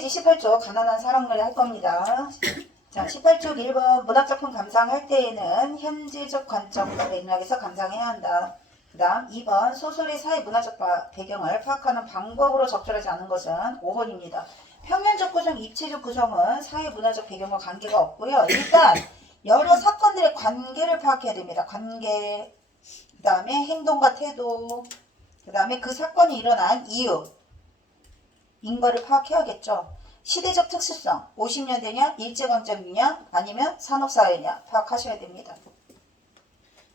페이지 18쪽 가난한 사랑놀이 할 겁니다. 자, 18쪽 1번 문학작품 감상할 때에는 현재적 관점과 맥락에서 감상해야 한다. 그 다음 2번 소설의 사회 문화적 배경을 파악하는 방법으로 적절하지 않은 것은 5번입니다. 평면적 구성, 입체적 구성은 사회 문화적 배경과 관계가 없고요. 일단 여러 사건들의 관계를 파악해야 됩니다. 관계, 그 다음에 행동과 태도, 그 다음에 그 사건이 일어난 이유, 인과를 파악해야겠죠. 시대적 특수성, 50년대냐, 일제강점기냐, 아니면 산업사회냐 파악하셔야 됩니다.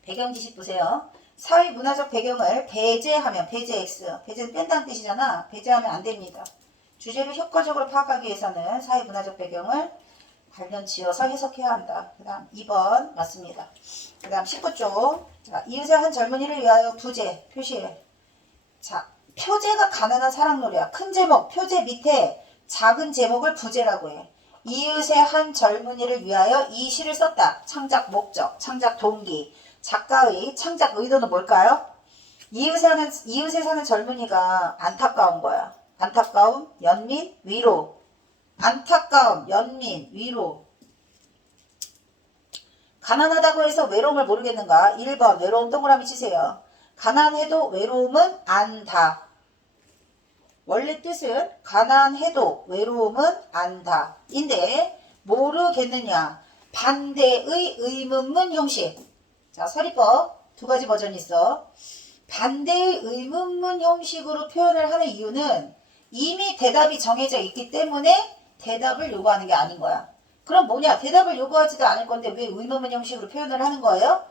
배경 지식 보세요. 사회 문화적 배경을 배제하면, 배제 X, 배제는 뺀다는 뜻이잖아. 배제하면 안 됩니다. 주제를 효과적으로 파악하기 위해서는 사회 문화적 배경을 관련 지어서 해석해야 한다. 그 다음 2번 맞습니다. 그 다음 19쪽. 자, 이웃의 한 젊은이를 위하여 부제, 표시해. 자, 표제가 가난한 사랑놀이야. 큰 제목, 표제 밑에 작은 제목을 부제라고 해. 이웃의 한 젊은이를 위하여 이 시를 썼다. 창작 목적, 창작 동기, 작가의 창작 의도는 뭘까요? 이웃에 사는 젊은이가 안타까운 거야. 안타까움, 연민, 위로. 안타까움, 연민, 위로. 가난하다고 해서 외로움을 모르겠는가? 1번 외로움 동그라미 치세요. 가난해도 외로움은 안다. 원래 뜻은 가난해도 외로움은 안다. 인데 모르겠느냐? 반대의 의문문 형식. 자, 서리법 두 가지 버전이 있어. 반대의 의문문 형식으로 표현을 하는 이유는 이미 대답이 정해져 있기 때문에 대답을 요구하는 게 아닌 거야. 그럼 뭐냐? 대답을 요구하지도 않을 건데 왜 의문문 형식으로 표현을 하는 거예요?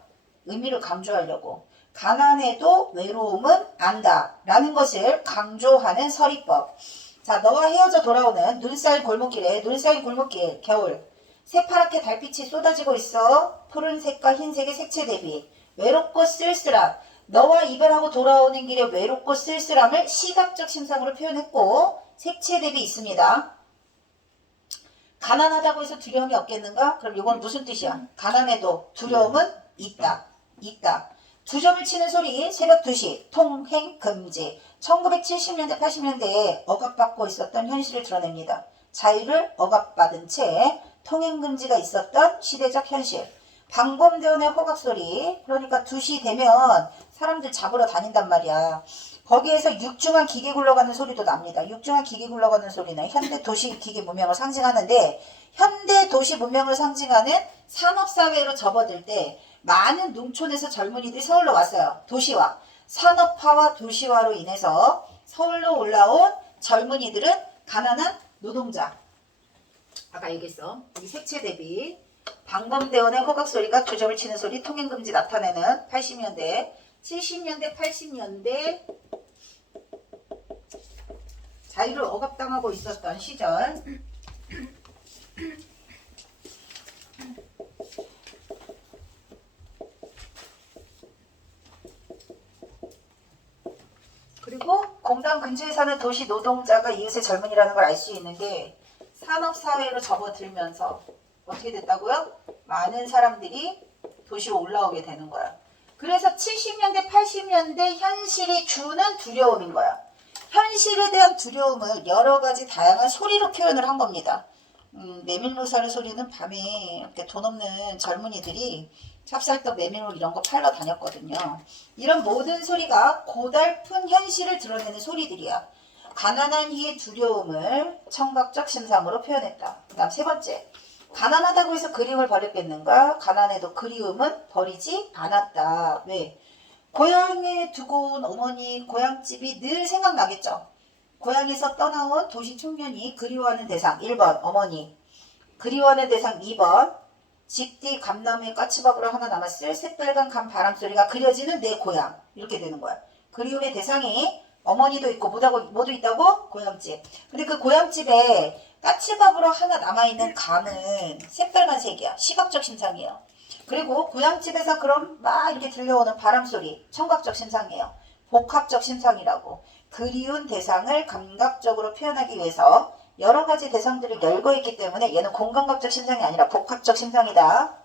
의미를 강조하려고. 가난해도 외로움은 안다 라는 것을 강조하는 서리법. 자, 너와 헤어져 돌아오는 눈 쌓인 골목길에, 눈 쌓인 골목길, 겨울. 새파랗게 달빛이 쏟아지고 있어. 푸른색과 흰색의 색채 대비. 외롭고 쓸쓸함. 너와 이별하고 돌아오는 길에 외롭고 쓸쓸함을 시각적 심상으로 표현했고 색채 대비 있습니다. 가난하다고 해서 두려움이 없겠는가? 그럼 이건 무슨 뜻이야? 가난해도 두려움은 있다. 있다. 두 점을 치는 소리, 새벽 2시, 통행 금지. 1970년대, 80년대에 억압받고 있었던 현실을 드러냅니다. 자유를 억압받은 채 통행 금지가 있었던 시대적 현실. 방범대원의 호각소리, 그러니까 2시 되면 사람들 잡으러 다닌단 말이야. 거기에서 육중한 기계 굴러가는 소리도 납니다. 육중한 기계 굴러가는 소리는 현대 도시 기계 문명을 상징하는데 현대 도시 문명을 상징하는 산업사회로 접어들 때 많은 농촌에서 젊은이들이 서울로 왔어요. 도시화. 산업화와 도시화로 인해서 서울로 올라온 젊은이들은 가난한 노동자. 아까 얘기했어. 이 색채 대비 방범대원의 호각소리가 두 점을 치는 소리, 통행금지 나타내는 80년대, 70년대, 80년대 자유를 억압당하고 있었던 시절. 그리고 공단 근처에 사는 도시 노동자가 이웃의 젊은이라는 걸 알 수 있는 게 산업사회로 접어들면서 어떻게 됐다고요? 많은 사람들이 도시로 올라오게 되는 거야. 그래서 70년대, 80년대 현실이 주는 두려움인 거야. 현실에 대한 두려움을 여러 가지 다양한 소리로 표현을 한 겁니다. 메밀로사르 소리는 밤에 이렇게 돈 없는 젊은이들이 찹쌀떡, 메밀로 이런 거 팔러 다녔거든요. 이런 모든 소리가 고달픈 현실을 드러내는 소리들이야. 가난한 이의 두려움을 청각적 심상으로 표현했다. 그 다음 세 번째. 가난하다고 해서 그리움을 버렸겠는가? 가난해도 그리움은 버리지 않았다. 왜? 고향에 두고 온 어머니 고향집이 늘 생각나겠죠. 고향에서 떠나온 도시 청년이 그리워하는 대상 1번 어머니, 그리워하는 대상 2번 집 뒤 감나무에 까치밥으로 하나 남았을 새빨간 감 바람소리가 그려지는 내 고향. 이렇게 되는 거야. 그리움의 대상이 어머니도 있고 뭐도 있다고? 고향집. 근데 그 고향집에 까치밥으로 하나 남아있는 감은 새빨간색이야. 시각적 심상이에요. 그리고 고향집에서 그럼 막 이렇게 들려오는 바람소리 청각적 심상이에요. 복합적 심상이라고. 그리운 대상을 감각적으로 표현하기 위해서 여러 가지 대상들을 열고 있기 때문에 얘는 공감각적 심상이 아니라 복합적 심상이다.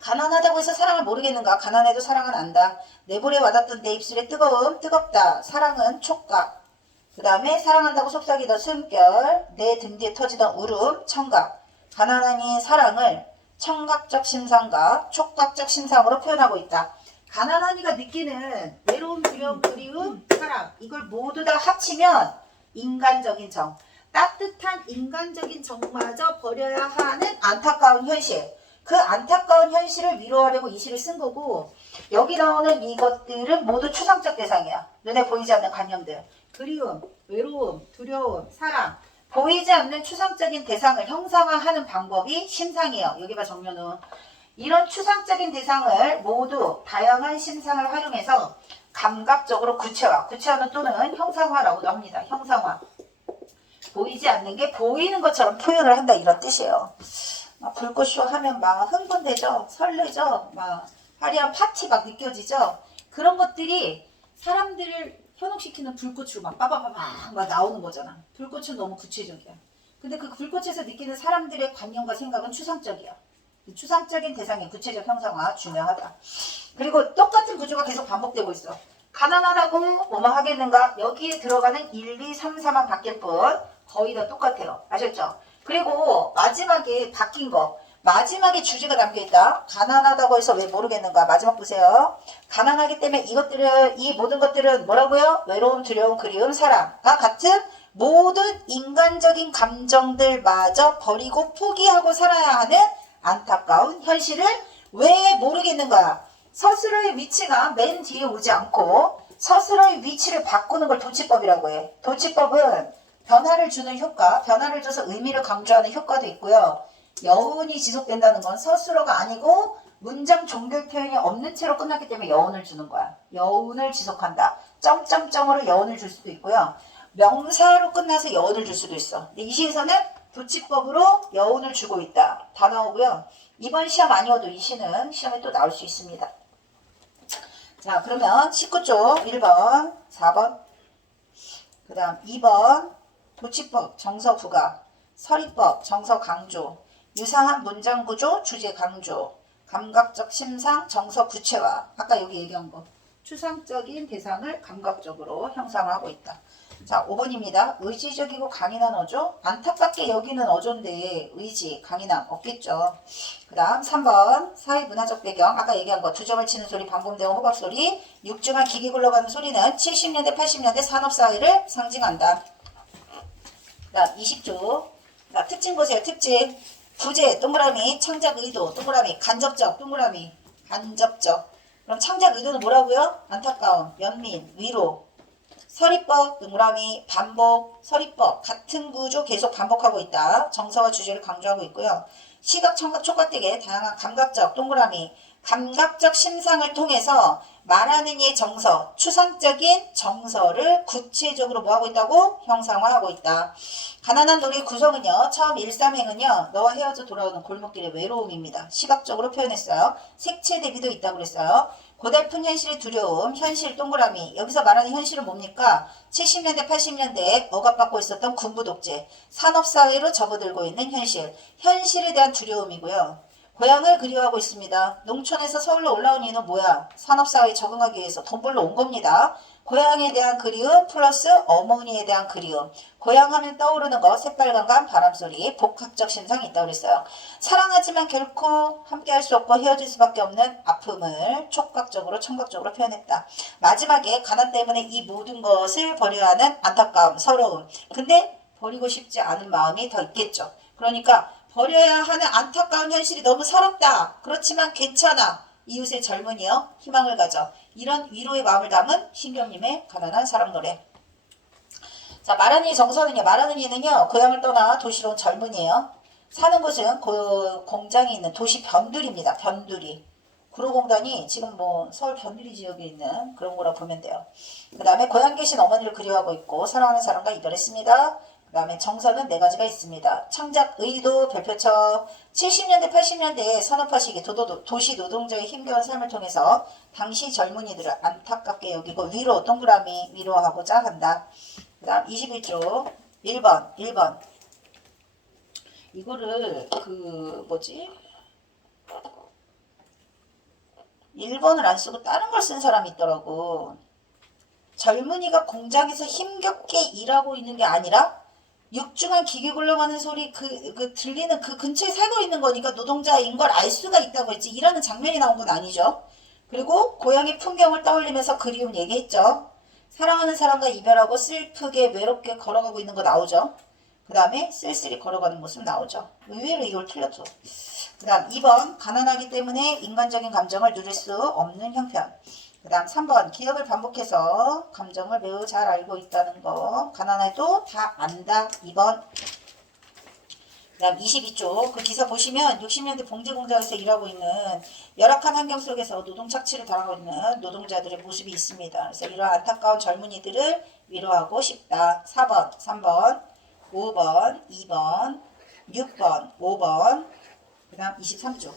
가난하다고 해서 사랑을 모르겠는가? 가난해도 사랑은 안다. 내 볼에 와닿던 내 입술의 뜨거움, 뜨겁다. 사랑은 촉각. 그 그 다음에 사랑한다고 속삭이던 숨결, 내 등 뒤에 터지던 울음, 청각. 가난한 이의 사랑을 청각적 심상과 촉각적 심상으로 표현하고 있다. 가난한 이가 느끼는 외로움, 두려움, 그리움, 사랑, 이걸 모두 다 합치면 인간적인 정, 따뜻한 인간적인 정마저 버려야 하는 안타까운 현실. 그 안타까운 현실을 위로하려고 이 시를 쓴 거고, 여기 나오는 이것들은 모두 추상적 대상이야. 눈에 보이지 않는 관념들. 그리움, 외로움, 두려움, 사랑. 보이지 않는 추상적인 대상을 형상화하는 방법이 심상이에요. 여기 봐, 정면은. 이런 추상적인 대상을 모두 다양한 심상을 활용해서 감각적으로 구체화. 구체화는 또는 형상화라고도 합니다. 형상화. 보이지 않는 게 보이는 것처럼 표현을 한다, 이런 뜻이에요. 불꽃쇼 하면 막 흥분되죠? 설레죠? 막 화려한 파티 막 느껴지죠? 그런 것들이 사람들을 현혹시키는 불꽃으로 막 빠바바바 막 나오는 거잖아. 불꽃은 너무 구체적이야. 근데 그 불꽃에서 느끼는 사람들의 관념과 생각은 추상적이야. 추상적인 대상의 구체적 형상화 중요하다. 그리고 똑같은 구조가 계속 반복되고 있어. 가난하다고 뭐뭐 하겠는가? 여기에 들어가는 1, 2, 3, 4만 바뀔 뿐 거의 다 똑같아요. 아셨죠? 그리고 마지막에 바뀐 거. 마지막에 주제가 담겨있다. 가난하다고 해서 왜 모르겠는가? 마지막 보세요. 가난하기 때문에 이 모든 것들은 뭐라고요? 외로움, 두려움, 그리움, 사랑과 같은 모든 인간적인 감정들마저 버리고 포기하고 살아야 하는 안타까운 현실을 왜 모르겠는가? 스스로의 위치가 맨 뒤에 오지 않고 스스로의 위치를 바꾸는 걸 도치법이라고 해. 도치법은 변화를 주는 효과, 변화를 줘서 의미를 강조하는 효과도 있고요. 여운이 지속된다는 건 스스로가 아니고 문장 종결 표현이 없는 채로 끝났기 때문에 여운을 주는 거야. 여운을 지속한다. 점점점으로 여운을 줄 수도 있고요. 명사로 끝나서 여운을 줄 수도 있어. 근데 이 시에서는 도치법으로 여운을 주고 있다. 다 나오고요. 이번 시험 아니어도 이 시는 시험에 또 나올 수 있습니다. 자, 그러면 19쪽 1번, 4번, 그 다음 2번 도치법, 정서 부각, 서리법, 정서 강조, 유사한 문장 구조, 주제 강조, 감각적 심상, 정서 구체화. 아까 여기 얘기한 거. 추상적인 대상을 감각적으로 형상화하고 있다. 자, 5번입니다. 의지적이고 강인한 어조. 안타깝게 여기는 어조인데 의지, 강인함 없겠죠. 그 다음 3번 사회 문화적 배경. 아까 얘기한 거. 두점을 치는 소리, 방범대원 호박 소리. 육중한 기계 굴러가는 소리는 70년대, 80년대 산업사회를 상징한다. 그 다음 20조. 자, 특징 보세요. 특징. 부재, 동그라미, 창작 의도, 동그라미, 간접적, 동그라미, 간접적. 그럼 창작 의도는 뭐라고요? 안타까움, 연민, 위로. 서리법, 동그라미, 반복, 서리법. 같은 구조 계속 반복하고 있다. 정서와 주제를 강조하고 있고요. 시각, 청각, 촉각 등의 다양한 감각적, 동그라미, 감각적 심상을 통해서 말하는 이의 정서, 추상적인 정서를 구체적으로 뭐하고 있다고? 형상화하고 있다. 가난한 노래의 구성은요. 처음 1,3행은요. 너와 헤어져 돌아오는 골목길의 외로움입니다. 시각적으로 표현했어요. 색채 대비도 있다고 그랬어요. 고달픈 현실의 두려움, 현실 동그라미. 여기서 말하는 현실은 뭡니까? 70년대, 80년대에 억압받고 있었던 군부 독재, 산업사회로 접어들고 있는 현실. 현실에 대한 두려움이고요. 고향을 그리워하고 있습니다. 농촌에서 서울로 올라온 이유는 뭐야? 산업사회에 적응하기 위해서 돈 벌러 온 겁니다. 고향에 대한 그리움 플러스 어머니에 대한 그리움. 고향 하면 떠오르는 거 새빨간감 바람소리 복합적 심상이 있다고 그랬어요. 사랑하지만 결코 함께할 수 없고 헤어질 수밖에 없는 아픔을 촉각적으로 청각적으로 표현했다. 마지막에 가난 때문에 이 모든 것을 버려야 하는 안타까움, 서러움. 근데 버리고 싶지 않은 마음이 더 있겠죠. 그러니까 버려야 하는 안타까운 현실이 너무 서럽다. 그렇지만 괜찮아. 이웃의 젊은이여 희망을 가져. 이런 위로의 마음을 담은 신경님의 가난한 사랑 노래. 자, 말하는 이 정서는요. 말하는 이는요. 고향을 떠나 도시로 온 젊은이에요. 사는 곳은 공장이 있는 도시 변두리입니다. 변두리. 구로공단이 지금 뭐 서울 변두리 지역에 있는 그런 거라 보면 돼요. 그 다음에 고향 계신 어머니를 그리워하고 있고 사랑하는 사람과 이별했습니다. 그 다음에 정서는 4가지가 있습니다. 창작 의도 별표처 70년대 80년대에 산업화 시기 도시 노동자의 힘겨운 삶을 통해서 당시 젊은이들을 안타깝게 여기고 위로 동그라미 위로하고자 한다. 그 다음 21조 1번 이거를 1번을 안 쓰고 다른 걸 쓴 사람이 있더라고. 젊은이가 공장에서 힘겹게 일하고 있는 게 아니라 육중한 기계 굴러가는 소리 그 들리는 그 근처에 살고 있는 거니까 노동자인 걸 알 수가 있다고 했지. 일하는 장면이 나온 건 아니죠. 그리고 고향의 풍경을 떠올리면서 그리움 얘기했죠. 사랑하는 사람과 이별하고 슬프게 외롭게 걸어가고 있는 거 나오죠. 그 다음에 쓸쓸히 걸어가는 모습 나오죠. 의외로 이걸 틀렸죠. 그 다음 2번 가난하기 때문에 인간적인 감정을 누릴 수 없는 형편. 그 다음 3번 기억을 반복해서 감정을 매우 잘 알고 있다는 거. 가난해도 다 안다. 2번. 그 다음 22쪽 그 기사 보시면 60년대 봉제 공장에서 일하고 있는 열악한 환경 속에서 노동 착취를 당하고 있는 노동자들의 모습이 있습니다. 그래서 이러한 안타까운 젊은이들을 위로하고 싶다. 4번, 3번, 5번, 2번, 6번, 5번. 그 다음 23쪽.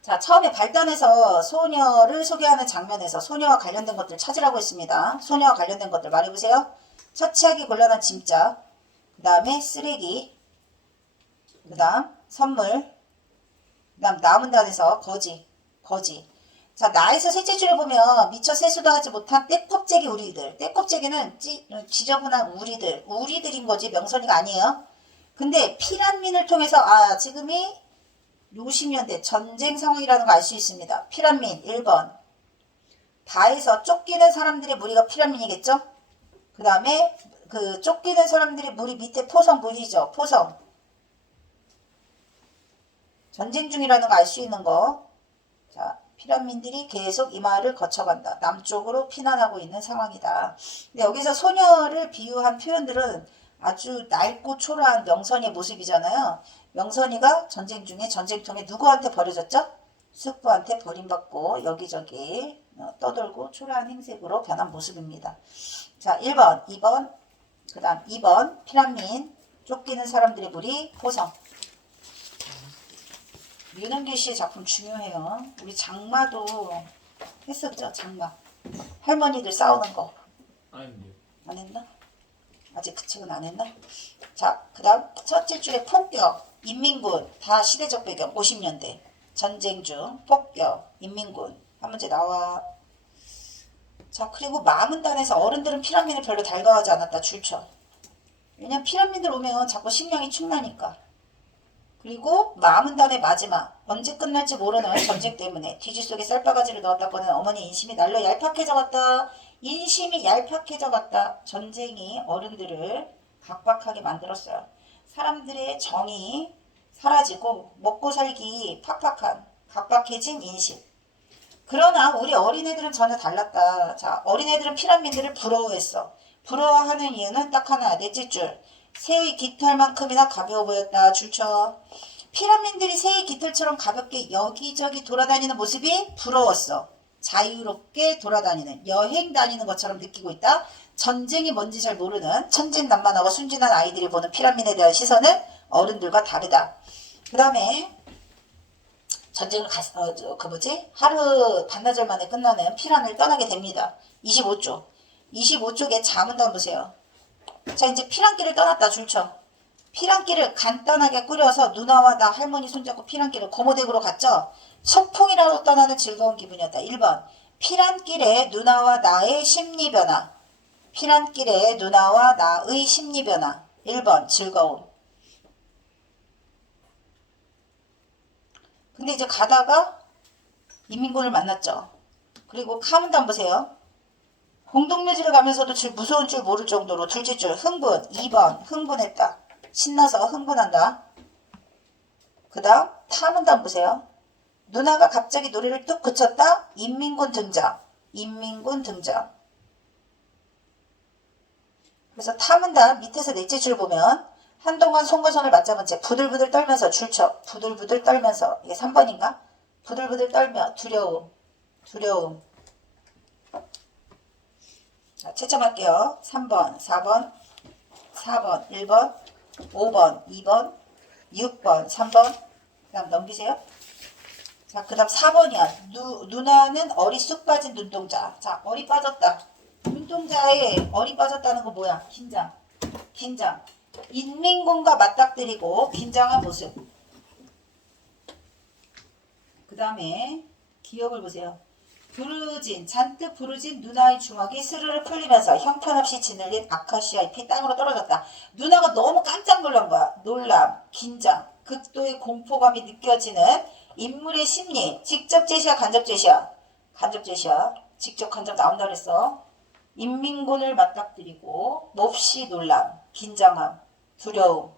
자, 처음에 발단에서 소녀를 소개하는 장면에서 소녀와 관련된 것들 찾으라고 했습니다. 소녀와 관련된 것들 말해보세요. 처치하기 곤란한 짐작, 그 다음에 쓰레기, 그 다음 선물, 그 다음 남은 단에서 거지. 자, 나에서 셋째 줄에 보면 미처 세수도 하지 못한 떼껍데기 우리들. 떼껍데기는 지저분한 우리들인 거지 명선이가 아니에요. 근데 피란민을 통해서 지금이 60년대 전쟁 상황이라는 거 알 수 있습니다. 피란민 1번. 다에서 쫓기는 사람들의 무리가 피란민이겠죠? 그 다음에 그 쫓기는 사람들의 무리 밑에 포성 보이죠? 포성. 전쟁 중이라는 거 알 수 있는 거. 자, 피란민들이 계속 이 마을을 거쳐간다. 남쪽으로 피난하고 있는 상황이다. 근데 여기서 소녀를 비유한 표현들은 아주 낡고 초라한 명선이의 모습이잖아요. 명선이가 전쟁 중에 전쟁통에 누구한테 버려졌죠? 숙부한테 버림받고 여기저기 떠돌고 초라한 행색으로 변한 모습입니다. 자, 1번, 2번, 그 다음 2번 피란민, 쫓기는 사람들의 무리, 포성. 류능길 씨의 작품 중요해요. 우리 장마도 했었죠. 장마. 할머니들 싸우는 거. 아닌데요. 안 했나? 아직 그 책은 안 했나? 자, 그 다음 첫째 줄에 폭격, 인민군, 다 시대적 배경 50년대 전쟁 중 폭격, 인민군 한 문제 나와. 자, 그리고 마문단에서 어른들은 피란민을 별로 달가워하지 않았다. 줄쳐. 왜냐면 피란민들 오면 자꾸 식량이 축나니까. 그리고 마문단의 마지막, 언제 끝날지 모르는 전쟁 때문에 뒤지 속에 쌀바가지를 넣었다 꺼낸 어머니 인심이 날로 얄팍해져 갔다. 인심이 얄팍해져 갔다. 전쟁이 어른들을 각박하게 만들었어요. 사람들의 정이 사라지고 먹고 살기 팍팍한 각박해진 인심. 그러나 우리 어린애들은 전혀 달랐다. 자, 어린애들은 피란민들을 부러워했어. 부러워하는 이유는 딱 하나, 넷째 줄. 새의 깃털만큼이나 가벼워 보였다. 줄쳐. 피란민들이 새의 깃털처럼 가볍게 여기저기 돌아다니는 모습이 부러웠어. 자유롭게 돌아다니는, 여행 다니는 것처럼 느끼고 있다. 전쟁이 뭔지 잘 모르는 천진난만하고 순진한 아이들이 보는 피란민에 대한 시선은 어른들과 다르다. 그 다음에 전쟁을 하루 반나절 만에 끝나는 피란을 떠나게 됩니다. 25쪽. 25쪽에 자문단 보세요. 자, 이제 피란길을 떠났다. 줄쳐. 피란길을 간단하게 꾸려서 누나와 나 할머니 손잡고 피란길을 고모댁으로 갔죠. 소풍이라도 떠나는 즐거운 기분이었다. 1번. 피란길에 누나와 나의 심리변화. 피란길에 누나와 나의 심리변화. 1번. 즐거움. 근데 이제 가다가 인민군을 만났죠. 그리고 카문단 보세요. 공동묘지를 가면서도 무서운 줄 모를 정도로 둘째 줄 흥분. 2번. 흥분했다. 신나서 흥분한다. 그 다음 타문단 보세요. 누나가 갑자기 노래를 뚝 그쳤다. 인민군 등장. 인민군 등장. 그래서 타문단 밑에서 넷째 줄 보면 한동안 손과 손을 맞잡은 채 부들부들 떨면서 줄쳐. 부들부들 떨면서. 이게 3번인가? 부들부들 떨며 두려움. 자, 채점할게요. 3번, 4번, 4번, 1번, 5번, 2번, 6번, 3번. 그 다음 넘기세요. 자, 그 다음 4번이야. 누나는 어리 쑥 빠진 눈동자. 자, 어리 빠졌다. 눈동자에 어리 빠졌다는 거 뭐야? 긴장. 인민군과 맞닥뜨리고 긴장한 모습. 그 다음에 기억을 보세요. 부르진 잔뜩 부르진 누나의 주먹이 스르르 풀리면서 형편없이 지늘린 아카시아 잎이 땅으로 떨어졌다. 누나가 너무 깜짝 놀란 거야. 놀람, 긴장, 극도의 공포감이 느껴지는 인물의 심리. 직접 제시야, 간접 제시야? 간접 제시야. 직접 간접 나온다 그랬어. 인민군을 맞닥뜨리고 몹시 놀람, 긴장함, 두려움.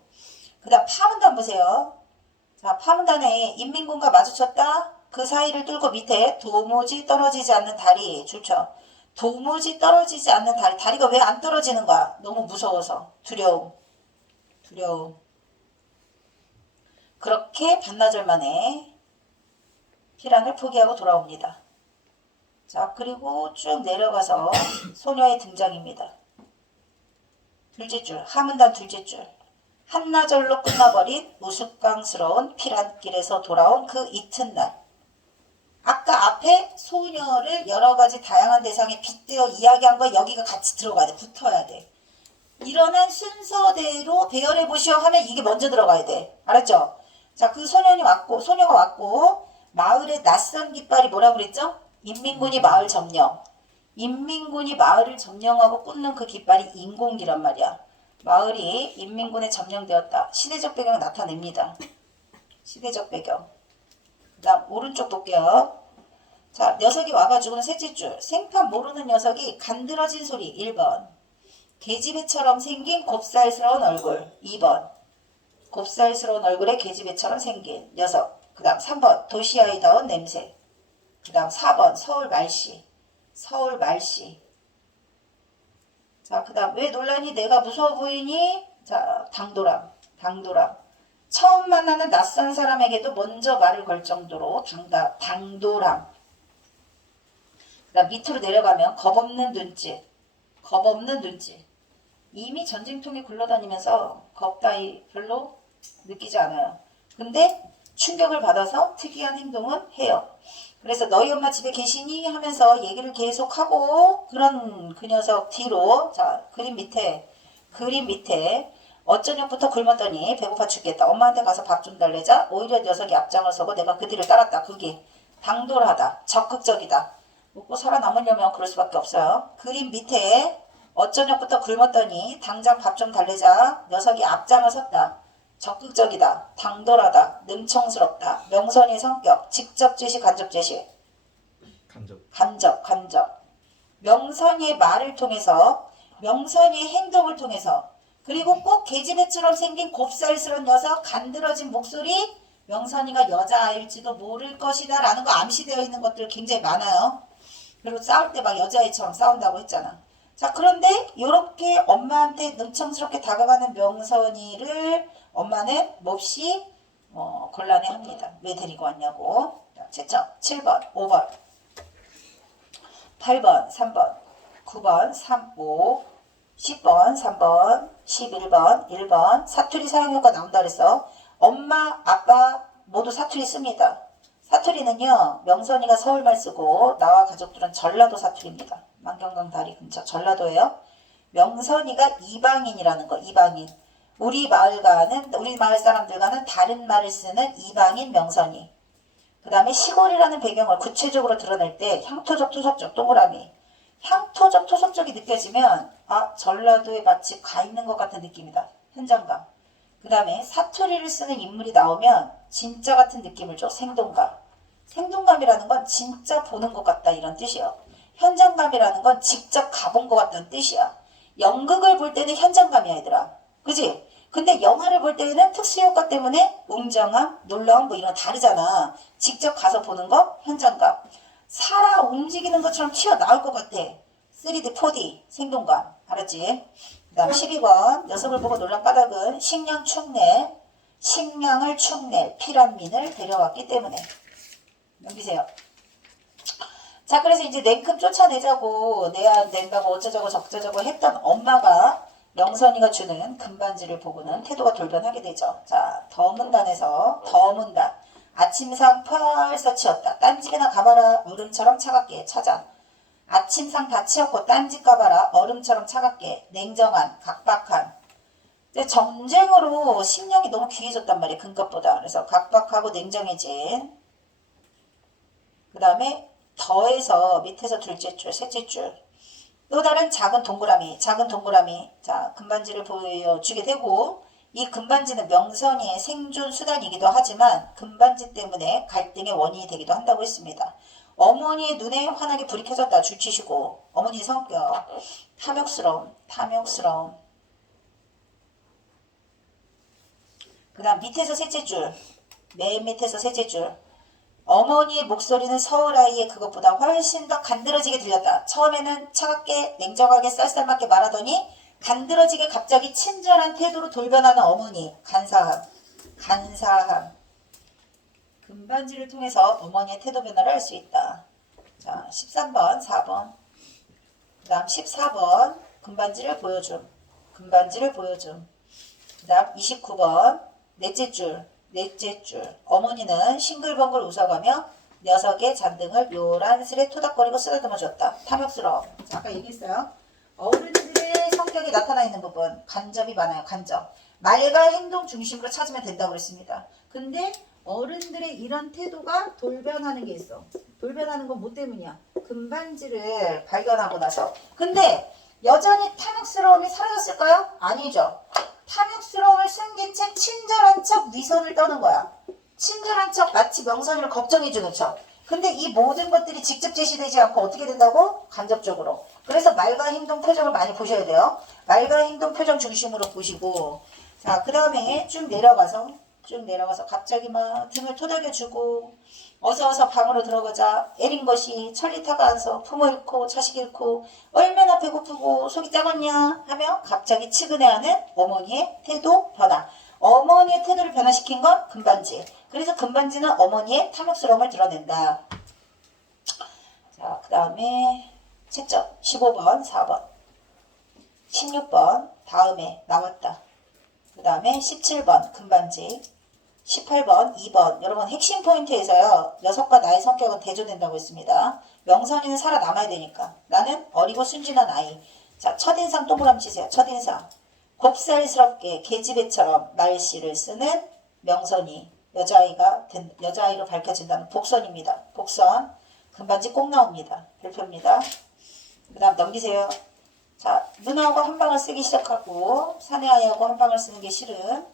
그 다음 파문단 보세요. 자, 파문단에 인민군과 마주쳤다. 그 사이를 뚫고 밑에 도무지 떨어지지 않는 다리. 좋죠. 도무지 떨어지지 않는 다리. 다리가 왜 안 떨어지는 거야? 너무 무서워서. 두려움. 두려움. 그렇게 반나절 만에 피란을 포기하고 돌아옵니다. 자, 그리고 쭉 내려가서 소녀의 등장입니다. 둘째 줄, 하문단 둘째 줄. 한나절로 끝나버린 우스꽝스러운 피란길에서 돌아온 그 이튿날. 아까 앞에 소녀를 여러 가지 다양한 대상에 빗대어 이야기한 거 여기가 같이 들어가야 돼. 붙어야 돼. 일어난 순서대로 배열해 보시오 하면 이게 먼저 들어가야 돼. 알았죠? 자, 그 소녀가 왔고 마을의 낯선 깃발이 뭐라고 그랬죠? 인민군이 마을 점령. 인민군이 마을을 점령하고 꽂는 그 깃발이 인공기란 말이야. 마을이 인민군에 점령되었다. 시대적 배경을 나타냅니다. 시대적 배경. 그 다음 오른쪽 볼게요. 자, 녀석이 와가지고는 셋째 줄. 생판 모르는 녀석이 간드러진 소리 1번. 계집애처럼 생긴 곱살스러운 얼굴 2번. 곱살스러운 얼굴에 계집애처럼 생긴 녀석. 그 다음 3번 도시아이다운 냄새. 그 다음 4번 서울 말씨. 서울 말씨. 자, 그 다음 왜 놀라니? 내가 무서워 보이니? 자, 당돌함. 당돌함. 처음 만나는 낯선 사람에게도 먼저 말을 걸 정도로 당돌함. 그 다음 밑으로 내려가면 겁없는 눈짓. 겁없는 눈짓. 이미 전쟁통에 굴러다니면서 겁 따위 별로 느끼지 않아요. 근데 충격을 받아서 특이한 행동은 해요. 그래서 너희 엄마 집에 계시니? 하면서 얘기를 계속하고 그런 그 녀석 뒤로 자 그림 밑에 어쩌녁부터 굶었더니 배고파 죽겠다. 엄마한테 가서 밥 좀 달래자. 오히려 녀석이 앞장을 서고 내가 그 뒤를 따랐다. 그게 당돌하다. 적극적이다. 먹고 살아남으려면 그럴 수밖에 없어요. 그림 밑에 어쩌녁부터 굶었더니 당장 밥 좀 달래자. 녀석이 앞장을 섰다. 적극적이다. 당돌하다. 능청스럽다. 명선의 성격. 직접 제시, 간접 제시. 간접. 명선이의 말을 통해서 명선이의 행동을 통해서 그리고 꼭 계집애처럼 생긴 곱살스러운 녀석, 간드러진 목소리, 명선이가 여자아일지도 모를 것이다 라는 거 암시되어 있는 것들 굉장히 많아요. 그리고 싸울 때 막 여자아이처럼 싸운다고 했잖아. 자, 그런데 이렇게 엄마한테 능청스럽게 다가가는 명선이를 엄마는 몹시 곤란해합니다. 왜 데리고 왔냐고. 채점 7번, 5번, 8번, 3번, 9번, 3, 5, 10번, 3번, 11번, 1번. 사투리 사용효과 나온다 그랬어. 엄마, 아빠 모두 사투리 씁니다. 사투리는요. 명선이가 서울말 쓰고 나와 가족들은 전라도 사투리입니다. 만경강 다리 근처 전라도예요. 명선이가 이방인이라는 거. 이방인. 우리 마을 사람들과는 다른 말을 쓰는 이방인 명선이. 그 다음에 시골이라는 배경을 구체적으로 드러낼 때 향토적, 토속적, 동그라미. 향토적, 토속적이 느껴지면 전라도에 마치 가 있는 것 같은 느낌이다. 현장감. 그 다음에 사투리를 쓰는 인물이 나오면 진짜 같은 느낌을 줘. 생동감. 생동감이라는 건 진짜 보는 것 같다 이런 뜻이에요. 현장감이라는 건 직접 가본 것 같다는 뜻이야. 연극을 볼 때는 현장감이야 얘들아. 그지? 근데 영화를 볼 때는 특수효과 때문에 웅장함, 놀라움 뭐 이런 거 다르잖아. 직접 가서 보는 거 현장감. 살아 움직이는 것처럼 튀어나올 것 같아. 3D, 4D 생동감. 알았지? 그 다음 12번 녀석을 보고 놀란 까닭은 식량 축내, 식량을 축내 피란민을 데려왔기 때문에. 넘기세요. 자, 그래서 이제 냉큼 쫓아내자고 낸다고 어쩌자고 저쩌자고 했던 엄마가 명선이가 주는 금반지를 보고는 태도가 돌변하게 되죠. 자, 더문단에서 더문단. 아침상 펄썩 치웠다. 딴집에나 가봐라. 얼음처럼 차갑게. 차장. 아침상 다 치웠고 딴집 가봐라. 얼음처럼 차갑게. 냉정한. 각박한. 근데 전쟁으로 식량이 너무 귀해졌단 말이에요. 금값보다. 그래서 각박하고 냉정해진. 그 다음에 더해서 밑에서 둘째 줄, 셋째 줄. 또 다른 작은 동그라미. 자, 금반지를 보여주게 되고, 이 금반지는 명선이의 생존 수단이기도 하지만 금반지 때문에 갈등의 원인이 되기도 한다고 했습니다. 어머니의 눈에 환하게 불이 켜졌다. 줄치시고 어머니의 성격 탐욕스러움. 그 다음 밑에서 셋째 줄, 맨 밑에서 셋째 줄. 어머니의 목소리는 서울 아이의 그것보다 훨씬 더 간드러지게 들렸다. 처음에는 차갑게 냉정하게 쌀쌀맞게 말하더니 간드러지게 갑자기 친절한 태도로 돌변하는 어머니. 간사함. 금반지를 통해서 어머니의 태도 변화를 알 수 있다. 자, 13번, 4번. 그 다음 14번. 금반지를 보여줌. 그 다음 29번. 넷째 줄. 어머니는 싱글벙글 웃어가며 녀석의 잔등을 요란스레 토닥거리고 쓰다듬어 줬다. 탐욕스러워. 자, 아까 얘기했어요. 어른들의 성격이 나타나 있는 부분. 간접이 많아요. 간접. 말과 행동 중심으로 찾으면 된다고 그랬습니다. 근데 어른들의 이런 태도가 돌변하는 게 있어. 돌변하는 건 뭐 때문이야? 금반지를 발견하고 나서. 근데 여전히 탐욕스러움이 사라졌을까요? 아니죠. 탐욕스러움을 숨긴 채 친절한 척 위선을 떠는 거야. 친절한 척 마치 명선이를 걱정해주는 척. 근데 이 모든 것들이 직접 제시되지 않고 어떻게 된다고? 간접적으로. 그래서 말과 행동 표정을 많이 보셔야 돼요. 말과 행동 표정 중심으로 보시고, 자, 그 다음에 쭉 내려가서 갑자기 막 등을 토닥여주고, 어서 방으로 들어가자. 애린 것이 천리타가 안서 부모 잃고 자식 잃고 얼마나 배고프고 속이 작았냐 하며 갑자기 치근해하는 어머니의 태도 변화. 어머니의 태도를 변화시킨 건 금반지. 그래서 금반지는 어머니의 탐욕스러움을 드러낸다. 자, 그 다음에 채점 15번, 4번, 16번 다음에 나왔다. 그 다음에 17번 금반지, 18번, 2번. 여러분 핵심 포인트에서요. 녀석과 나의 성격은 대조된다고 했습니다. 명선이는 살아남아야 되니까. 나는 어리고 순진한 아이. 자, 첫인상 동그라미 치세요. 첫인상. 곱살스럽게 계집애처럼 말씨를 쓰는 명선이. 여자아이로 밝혀진다는 복선입니다. 복선. 금반지 꼭 나옵니다. 별표입니다. 그 다음 넘기세요. 자, 누나하고 한 방을 쓰기 시작하고 사내아이하고 한 방을 쓰는 게 싫은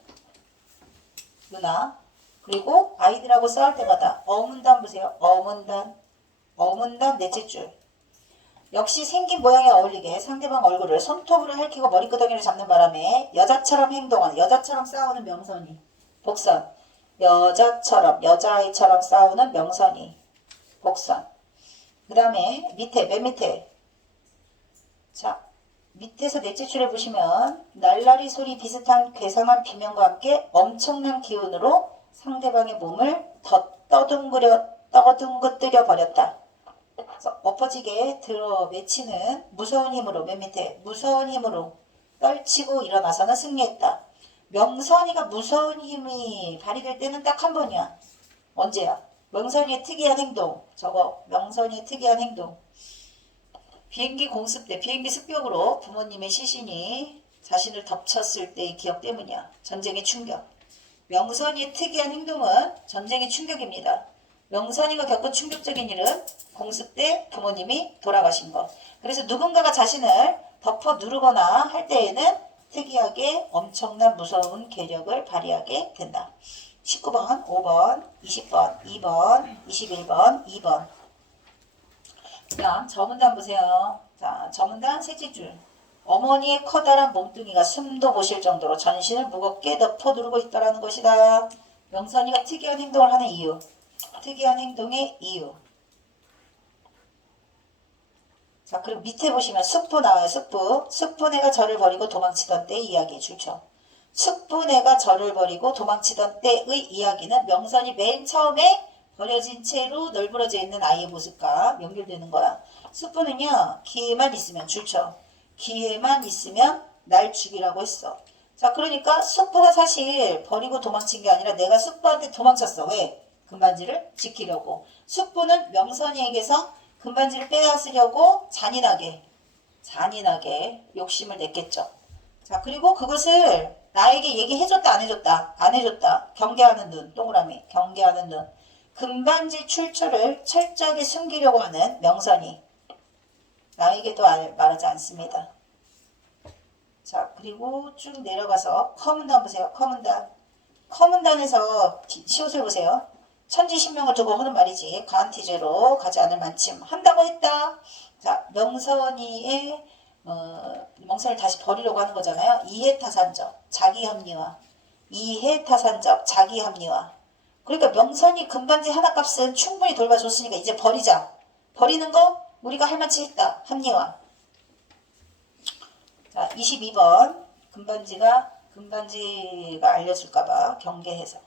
누나. 그리고 아이들하고 싸울 때마다 어문단 보세요. 어문단 넷째 줄. 역시 생긴 모양에 어울리게 상대방 얼굴을 손톱으로 핥히고 머리끄덩이를 잡는 바람에 여자처럼 행동하는, 여자처럼 싸우는 명선이. 복선. 여자아이처럼 싸우는 명선이. 복선. 그 다음에 맨 밑에. 자, 밑에서 넷째 줄에 보시면 날라리 소리 비슷한 괴상한 비명과 함께 엄청난 기운으로 상대방의 몸을 더 떠둥그뜨려 버렸다. 그래서 엎어지게 들어맺히는 무서운 힘으로, 맨 밑에 무서운 힘으로 떨치고 일어나서는 승리했다. 명선이가 무서운 힘이 발휘될 때는 딱 한 번이야. 언제야? 명선이의 특이한 행동. 명선이의 특이한 행동. 비행기 공습 때 비행기 습격으로 부모님의 시신이 자신을 덮쳤을 때의 기억 때문이야. 전쟁의 충격. 명선이의 특이한 행동은 전쟁의 충격입니다. 명선이가 겪은 충격적인 일은 공습 때 부모님이 돌아가신 것. 그래서 누군가가 자신을 덮어 누르거나 할 때에는 특이하게 엄청난 무서운 계력을 발휘하게 된다. 19번, 5번, 20번, 2번, 21번, 2번. 자, 저문단 보세요. 자, 저문단 셋째 줄. 어머니의 커다란 몸뚱이가 숨도 못 쉴 정도로 전신을 무겁게 덮어 두르고 있다라는 것이다. 명선이가 특이한 행동을 하는 이유. 특이한 행동의 이유. 자, 그리고 밑에 보시면 숙부 나와요. 숙부네가 저를 버리고 도망치던 때의 이야기. 줄쳐. 숙부네가 저를 버리고 도망치던 때의 이야기는 명선이 맨 처음에 버려진 채로 널브러져 있는 아이의 모습과 연결되는 거야. 숙부는요, 기회만 있으면 줄쳐. 기회만 있으면 날 죽이라고 했어. 자, 그러니까 숙부가 사실 버리고 도망친 게 아니라 내가 숙부한테 도망쳤어. 왜? 금반지를 지키려고. 숙부는 명선이에게서 금반지를 빼앗으려고 잔인하게 욕심을 냈겠죠. 자, 그리고 그것을 나에게 얘기해줬다 안 해줬다? 안 해줬다. 경계하는 눈. 동그라미. 경계하는 눈. 금반지 출처를 철저하게 숨기려고 하는 명선이 나에게도 말하지 않습니다. 자, 그리고 쭉 내려가서 커문단 보세요. 커문단. 커문단에서 시옷을 보세요. 천지신명을 두고 하는 말이지. 가안티제로 가지 않을 만침. 한다고 했다. 자, 명선이의 명선을 다시 버리려고 하는 거잖아요. 이해타산적, 자기합리화. 이해타산적, 자기합리화. 그러니까 명선이 금반지 하나 값은 충분히 돌봐줬으니까 이제 버리자. 버리는 거 우리가 할 만치 했다. 합리화. 자, 22번 금반지가 알려줄까봐 경계해서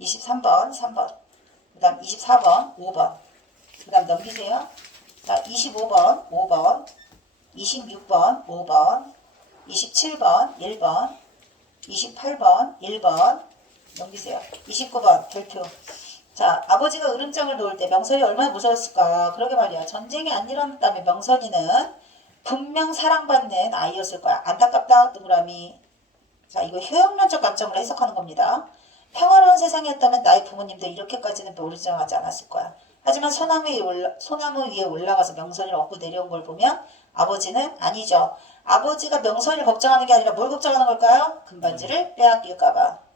23번 3번 그 다음 24번 5번 그 다음 넘기세요. 자, 25번 5번 26번 5번 27번 1번 28번 1번 넘기세요. 29번 별표. 자, 아버지가 으름장을 놓을 때 명선이 얼마나 무서웠을까. 그러게 말이야. 전쟁이 안 일어났다면 명선이는 분명 사랑받는 아이였을 거야. 안타깝다 동그라미. 자, 이거 효용론적 관점으로 해석하는 겁니다. 평화로운 세상이었다면 나의 부모님도 이렇게까지는 노르정하지 않았을 거야. 하지만 소나무 위에 올라가서 명선이를 얻고 내려온 걸 보면 아버지는 아니죠. 아버지가 명선이를 걱정하는 게 아니라 뭘 걱정하는 걸까요? 금반지를 빼앗길까봐.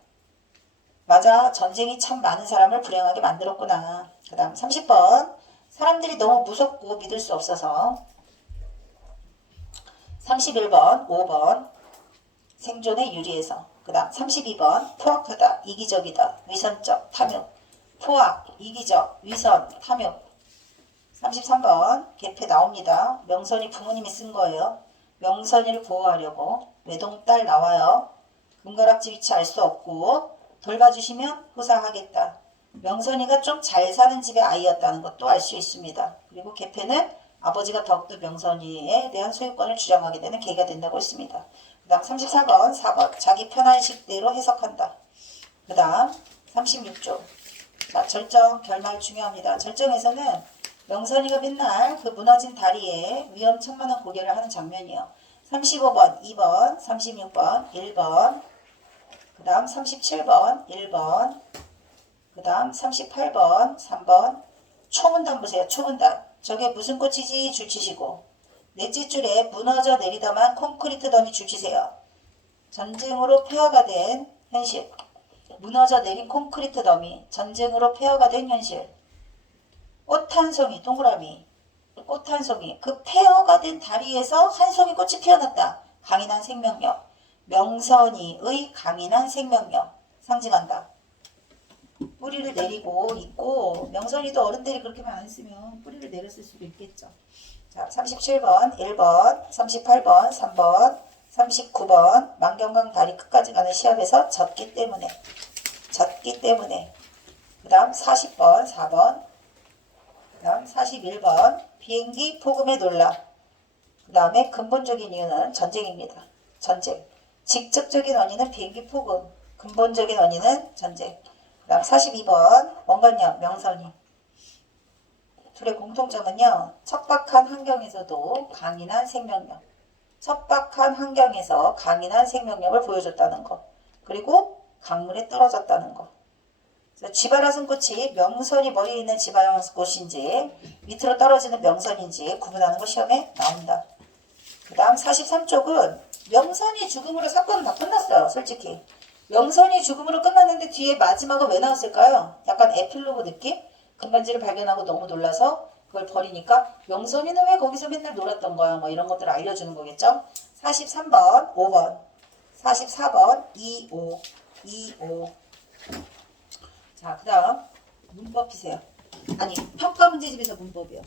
맞아. 전쟁이 참 많은 사람을 불행하게 만들었구나. 그 다음 30번. 사람들이 너무 무섭고 믿을 수 없어서. 31번 5번 생존에 유리해서. 그 다음 32번 포악하다, 이기적이다, 위선적, 탐욕. 포악, 이기적, 위선, 탐욕. 33번 개패 나옵니다. 명선이 부모님이 쓴 거예요. 명선이를 보호하려고. 외동딸 나와요. 금가락지 위치 알 수 없고 돌봐주시면 후사하겠다. 명선이가 좀 잘 사는 집의 아이였다는 것도 알 수 있습니다. 그리고 개패는 아버지가 더욱더 명선이에 대한 소유권을 주장하게 되는 계기가 된다고 했습니다. 그 다음 34번 4번 자기 편한식대로 해석한다. 그 다음 36조. 자, 절정 결말 중요합니다. 절정에서는 명선이가 맨날 그 무너진 다리에 위험천만한 고개를 하는 장면이요. 35번 2번 36번 1번 그 다음 37번 1번 그 다음 38번 3번 초문단 보세요. 초문단. 저게 무슨 꽃이지 줄치시고 넷째 줄에 무너져 내리다만 콘크리트 덤이 줄치세요. 전쟁으로 폐허가 된 현실. 무너져 내린 콘크리트 덤이 전쟁으로 폐허가 된 현실. 꽃 한 송이 동그라미. 꽃 한 송이. 그 폐허가 된 다리에서 한 송이 꽃이 피어났다. 강인한 생명력. 명선이의 강인한 생명력 상징한다. 뿌리를 내리고 있고 명선이도 어른들이 그렇게만 안 했으면 뿌리를 내렸을 수도 있겠죠. 자, 37번 1번 38번 3번 39번 만경강 다리 끝까지 가는 시합에서 졌기 때문에 그 다음 40번 4번 그 다음 41번 비행기 폭음에 놀라. 그 다음에 근본적인 이유는 전쟁입니다. 전쟁. 직접적인 원인은 비행기 폭음, 근본적인 원인은 전쟁. 그 다음 42번 원건력 명선이. 둘의 공통점은요. 척박한 환경에서도 강인한 생명력. 척박한 환경에서 강인한 생명력을 보여줬다는 것. 그리고 강물에 떨어졌다는 것. 쥐바라슴꽃이 명선이 머리에 있는 쥐바라슴꽃인지 밑으로 떨어지는 명선인지 구분하는 거 시험에 나온다. 그 다음 43쪽은 명선이 죽음으로 사건은 다 끝났어요. 솔직히. 명선이 죽음으로 끝났는데 뒤에 마지막은 왜 나왔을까요? 약간 에필로그 느낌? 금반지를 발견하고 너무 놀라서 그걸 버리니까 명선이는 왜 거기서 맨날 놀았던 거야? 뭐 이런 것들을 알려주는 거겠죠? 43번 5번 44번 25 자, 그 다음 문법 피세요. 아니 평가 문제집에서 문법이요.